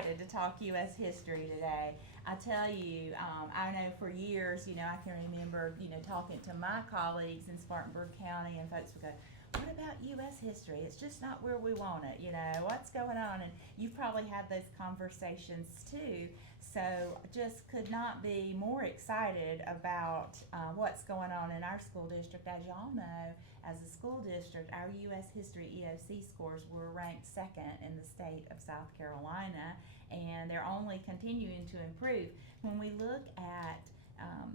excited to talk U.S. history today. I tell you, I know for years, I can remember, talking to my colleagues in Spartanburg County, and folks would go, what about U.S. history? It's just not where we want it, what's going on? And you've probably had those conversations too. So just could not be more excited about what's going on in our school district. As y'all know, as a school district, our U.S. history EOC scores were ranked second in the state of South Carolina, and they're only continuing to improve. When we look at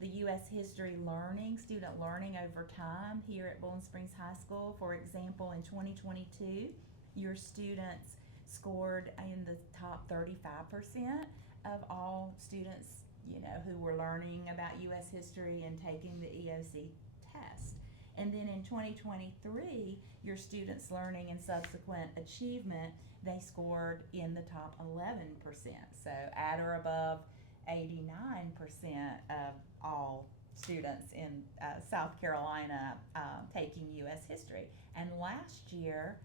the U.S. history learning, student learning over time here at Bowling Springs High School, for example, in 2022, your students scored in the top 35% of all students, who were learning about U.S. history and taking the EOC test. And then in 2023, your students' learning and subsequent achievement, they scored in the top 11%. So at or above 89% of all students in South Carolina taking U.S. history. And last year,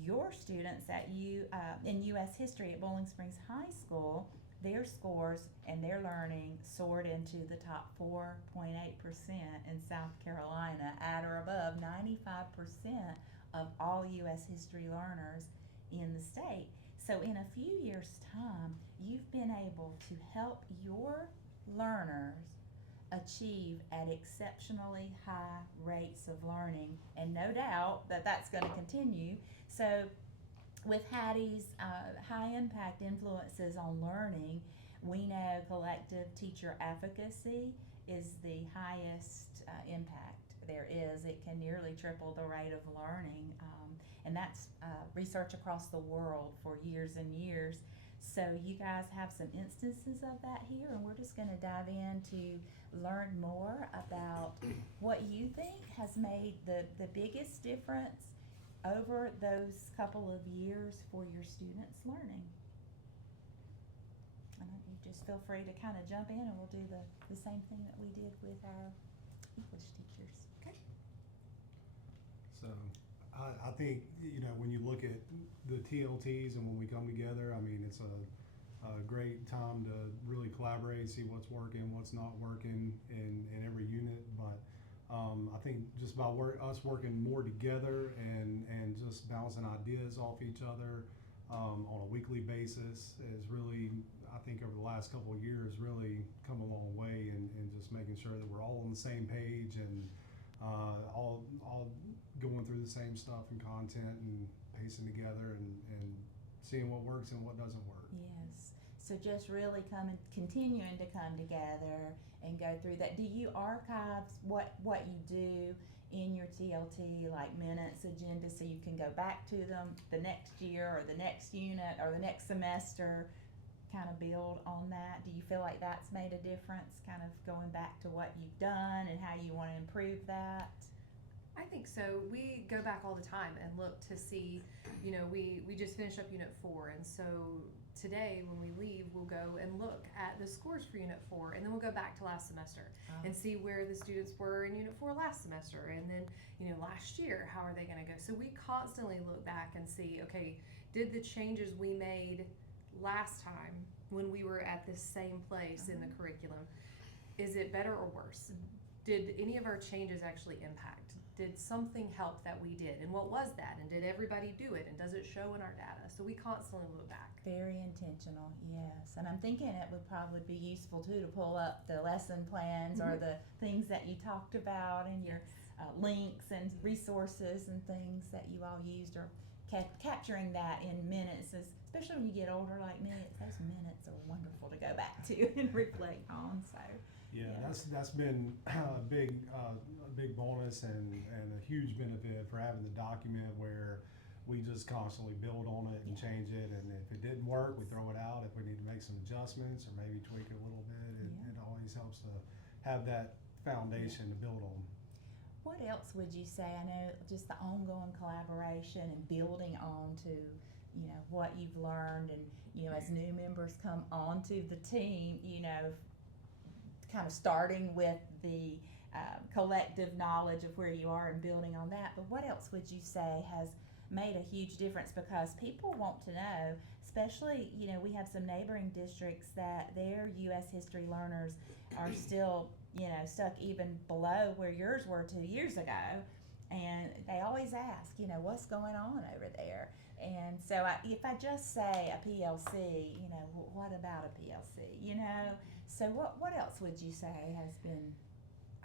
your students in U.S. history at Bowling Springs High School, their scores and their learning soared into the top 4.8% in South Carolina, at or above 95% of all U.S. history learners in the state. So in a few years' time, you've been able to help your learners achieve at exceptionally high rates of learning, and no doubt that that's going to continue. So with Hattie's high impact influences on learning, we know collective teacher efficacy is the highest impact there is. It can nearly triple the rate of learning, and that's research across the world for years and years. So you guys have some instances of that here, and we're just going to dive in to learn more about what you think has made the biggest difference over those couple of years for your students' learning. And you just feel free to kind of jump in, and we'll do the same thing that we did with our English teachers. Okay. So I think, when you look at the TLTs and when we come together, I mean, it's a great time to really collaborate, see what's working, what's not working in every unit. But I think just by us working more together and just bouncing ideas off each other on a weekly basis is really, I think over the last couple of years, really come a long way in just making sure that we're all on the same page and all going through the same stuff and content and pacing together and seeing what works and what doesn't work. Yes. So just really continuing to come together and go through that. Do you archive what you do in your TLT, like minutes, agendas, so you can go back to them the next year or the next unit or the next semester, kind of build on that? Do you feel like that's made a difference, kind of going back to what you've done and how you want to improve that? I think so. We go back all the time and look to see, we just finished up Unit 4, and so today when we leave, we'll go and look at the scores for Unit 4, and then we'll go back to last semester and see where the students were in Unit 4 last semester, and then, last year, how are they going to go? So we constantly look back and see, okay, did the changes we made last time when we were at the same place in the curriculum, is it better or worse? Did any of our changes actually impact? Did something help that we did? And what was that? And did everybody do it? And does it show in our data? So we constantly look back. Very intentional, yes. And I'm thinking it would probably be useful too to pull up the lesson plans or the things that you talked about and your links and resources and things that you all used, or capturing that in minutes, especially when you get older like me. Those minutes are wonderful to go back to and reflect on. So yeah. That's been a big bonus and a huge benefit for having the document where we just constantly build on it and change it, and if it didn't work, we throw it out. If we need to make some adjustments or maybe tweak it a little bit, it always helps to have that foundation to build on. What else would you say? I know just the ongoing collaboration and building on to, what you've learned, and, as new members come onto the team, kind of starting with the collective knowledge of where you are and building on that. But what else would you say has made a huge difference? Because people want to know, especially, you know, we have some neighboring districts that their U.S. history learners are still, you know, stuck even below where yours were 2 years ago. And they always ask, you know, what's going on over there? And so if I just say a PLC, you know, what about a PLC? You know, so what else would you say has been?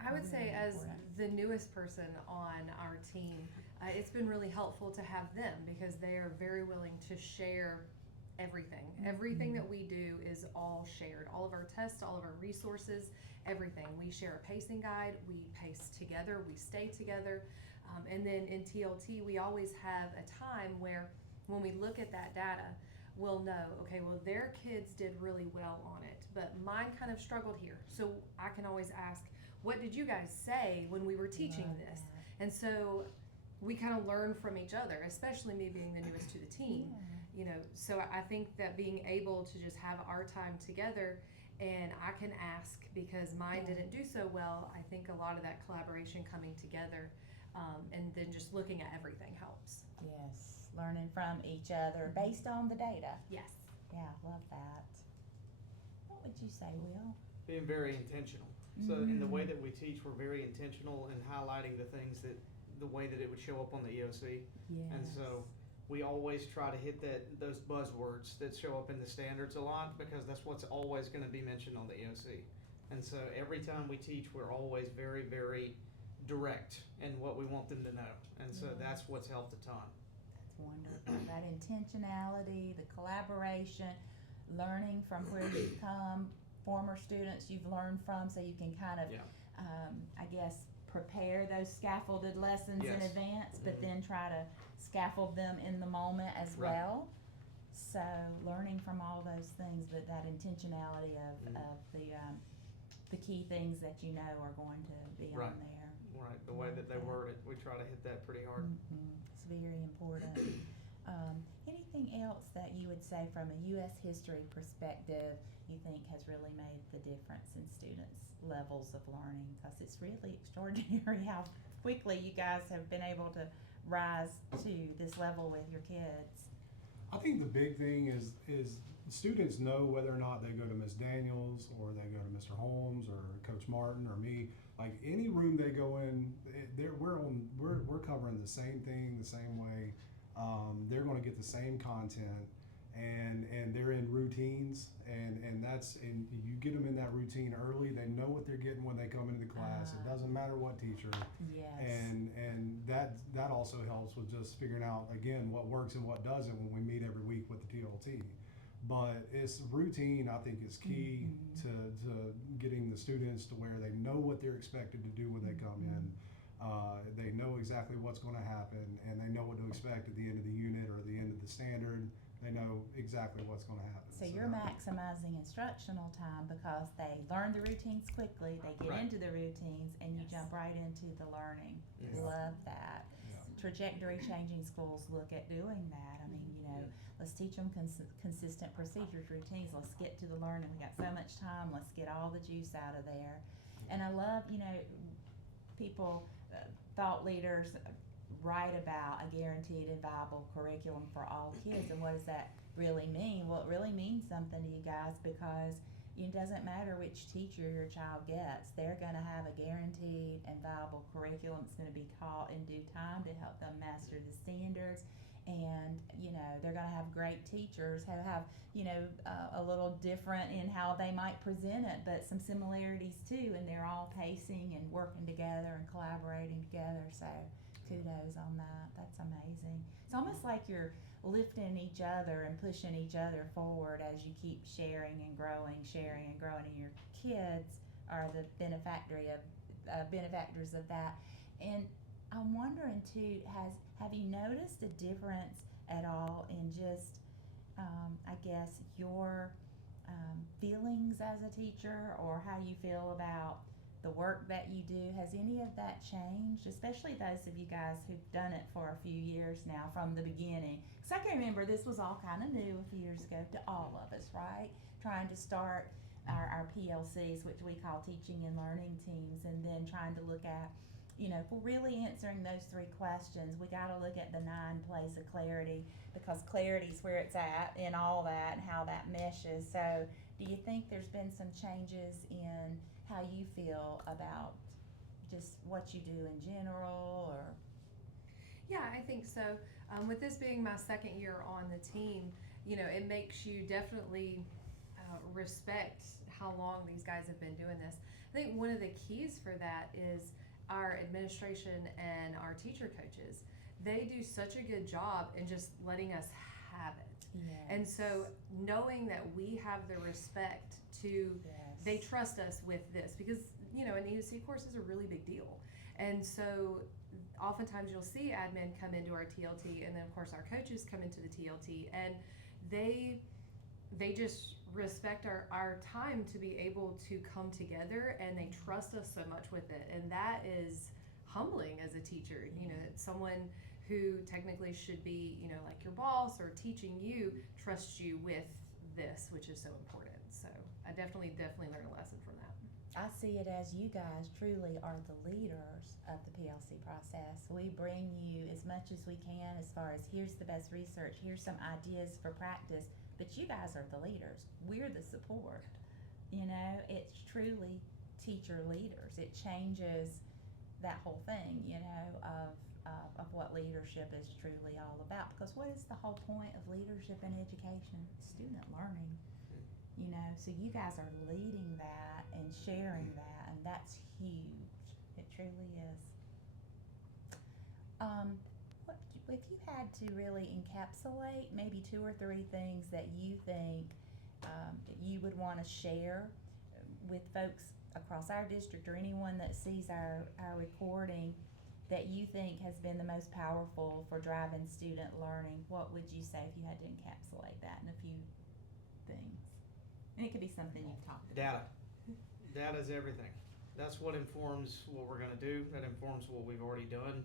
I would say, Really as important. the newest person on our team, it's been really helpful to have them because they are very willing to share everything. Everything that we do is all shared. All of our tests, all of our resources, everything. We share a pacing guide, we pace together, we stay together. And then in TLT, we always have a time where when we look at that data, we'll know, okay, well, their kids did really well on it, but mine kind of struggled here. So I can always ask, what did you guys say when we were teaching Love this? that. And so we kind of learn from each other, especially me being the newest to the team. Yeah. You know, so I think that being able to just have our time together and I can ask because mine Yeah. didn't do so well, I think a lot of that collaboration coming together and then just looking at everything helps. Yes, learning from each other based on the data. Yes. Yeah, love that. What would you say, Will? Being very intentional. So in the way that we teach, we're very intentional in highlighting the way that it would show up on the EOC. Yes. And so we always try to hit those buzzwords that show up in the standards a lot because that's what's always going to be mentioned on the EOC. And so every time we teach, we're always very, very direct in what we want them to know. And so Yeah. that's what's helped a ton. That's wonderful. That intentionality, the collaboration, learning from where you've come, former students you've learned from, so you can kind of, Yeah. I guess, prepare those scaffolded lessons in Yes. advance, but Mhm. then try to scaffold them in the moment as Right. well. So learning from all those things, but that intentionality Mhm. of the key things that you know are going to be Right. on there. Right. The way that they word it, we try to hit that pretty hard. It's very important. Anything else that you would say from a U.S. history perspective you think has really made the difference in students' levels of learning? Because it's really extraordinary how quickly you guys have been able to rise to this level with your kids. I think the big thing is students know whether or not they go to Miss Daniels or they go to Mr. Holmes or Coach Martin or me. Like any room they go in, we're covering the same thing the same way. They're going to get the same content, and they're in routines, and you get them in that routine early. They know what they're getting when they come into the class. It doesn't matter what teacher. Yes. And that also helps with just figuring out again what works and what doesn't when we meet every week with the TLT. But it's routine, I think, is key to getting the students to where they know what they're expected to do when they come in. They know exactly what's going to happen, and they know what to expect at the end of the unit or the end of the standard. They know exactly what's going to happen. So you're maximizing instructional time because they learn the routines quickly, they get Right. into the routines, and you Yes. jump right into the learning. Yes. Love that. Yeah. Trajectory changing schools look at doing that. I mean, you know, let's teach them consistent procedures, routines. Let's get to the learning. We got so much time. Let's get all the juice out of there. And I love, you know, people, thought leaders write about a guaranteed and viable curriculum for all kids. And what does that really mean? Well, it really means something to you guys because it doesn't matter which teacher your child gets. They're going to have a guaranteed and viable curriculum. It's going to be taught in due time to help them master the standards. And, you know, they're going to have great teachers who have, you know, a little different in how they might present it, but some similarities too. And they're all pacing and working together and collaborating together. So kudos on that. That's amazing. It's almost like you're lifting each other and pushing each other forward as you keep sharing and growing, and your kids are the benefactors of that. And I'm wondering too, have you noticed a difference at all in just, I guess, your feelings as a teacher or how you feel about the work that you do? Has any of that changed, especially those of you guys who've done it for a few years now from the beginning? Because I can remember this was all kind of new a few years ago to all of us, right? Trying to start our PLCs, which we call teaching and learning teams, and then trying to look at you know, if we're really answering those 3 questions, we gotta look at the 9 plays of clarity, because clarity's where it's at in all that and how that meshes. So do you think there's been some changes in how you feel about just what you do in general, or? Yeah, I think so. With this being my second year on the team, you know, it makes you definitely respect how long these guys have been doing this. I think one of the keys for that is our administration and our teacher coaches. They do such a good job in just letting us have it. Yes. And so knowing that we have the respect to, Yes. they trust us with this, because, you know, an EOC course is a really big deal. And so oftentimes you'll see admin come into our TLT, and then of course our coaches come into the TLT, and they just respect our time to be able to come together, and they trust us so much with it. And that is humbling as a teacher. You know, someone who technically should be, you know, like your boss or teaching you, trusts you with this, which is so important. So I definitely learned a lesson from that. I see it as you guys truly are the leaders of the PLC process. We bring you as much as we can as far as here's the best research, here's some ideas for practice, but you guys are the leaders. We're the support. You know, it's truly teacher leaders. It changes that whole thing, you know, of what leadership is truly all about. Because what is the whole point of leadership in education? Student learning. You know, so you guys are leading that and sharing that, and that's huge. It truly is. What if you had to really encapsulate maybe 2 or 3 things that you think that you would want to share with folks across our district or anyone that sees our recording that you think has been the most powerful for driving student learning? What would you say if you had to encapsulate that in a few things? And it could be something you've talked about. Data is everything. That's what informs what we're gonna do. That informs what we've already done.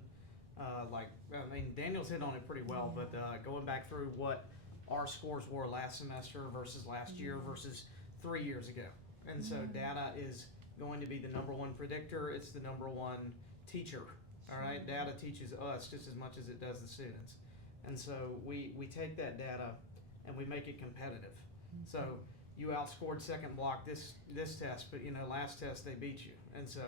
Daniel's hit on it pretty well, but going back through what our scores were last semester versus last year versus 3 years ago. And so data is going to be the number 1 predictor. It's the number 1 teacher. All right, data teaches us just as much as it does the students. And so we take that data and we make it competitive. So you outscored second block this test, but you know, last test they beat you. And so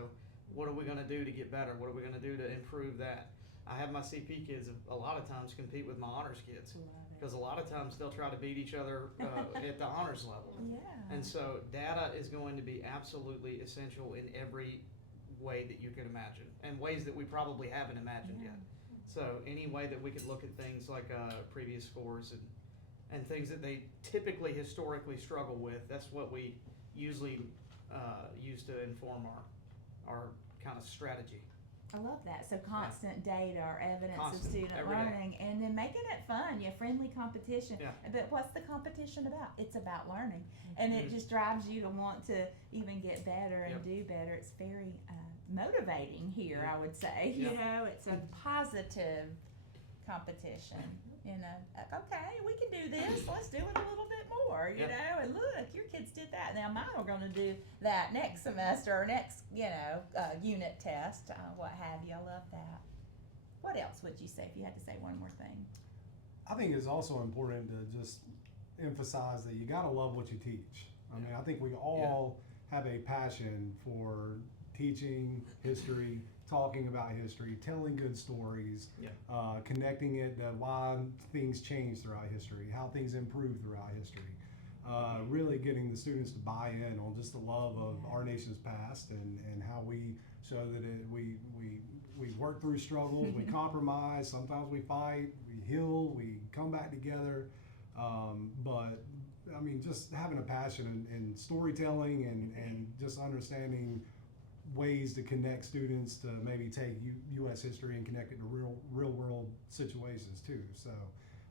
what are we gonna do to get better? What are we gonna do to improve that? I have my CP kids a lot of times compete with my honors kids, because a lot of times they'll try to beat each other at the honors level. Yeah. And so data is going to be absolutely essential in every way that you can imagine, and ways that we probably haven't imagined yet. So any way that we could look at things like previous scores and things that they typically historically struggle with, that's what we usually use to inform our kind of strategy. I love that. So constant data or evidence Constant, of student every day. learning, and then making it fun. Yeah, friendly competition. Yeah. But what's the competition about? It's about learning, and it just drives you to want to even get better and Yep. do better. It's very motivating here, Yeah. I would say. Yeah. You know, it's a positive competition. You know, like, okay, we can do this. Let's do it a little bit more. You Yep. know, and look, your kids did that. Now mine are going to do that next semester or next, unit test, what have you. I love that. What else would you say if you had to say one more thing? I think it's also important to just emphasize that you gotta love what you teach. I mean, I think we all have a passion for teaching history, talking about history, telling good stories, connecting it to why things change throughout history, how things improve throughout history. Really getting the students to buy in on just the love of our nation's past and how we show that we work through struggles, we compromise, sometimes we fight, we heal, we come back together. But I mean, just having a passion in storytelling and just understanding ways to connect students to maybe take U.S. history and connect it to real world situations too. So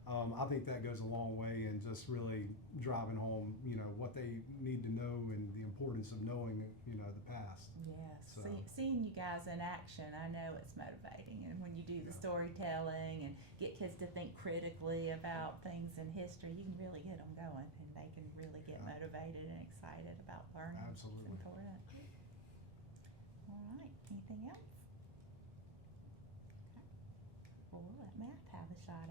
I think that goes a long way in just really driving home, what they need to know and the importance of knowing, the past. Yes, So- seeing you guys in action, I know it's motivating. And when you do the storytelling and get kids to think critically about things in history, you can really get them going, and they can really get motivated and excited about learning. Absolutely. It's important. All right, anything else? shot at.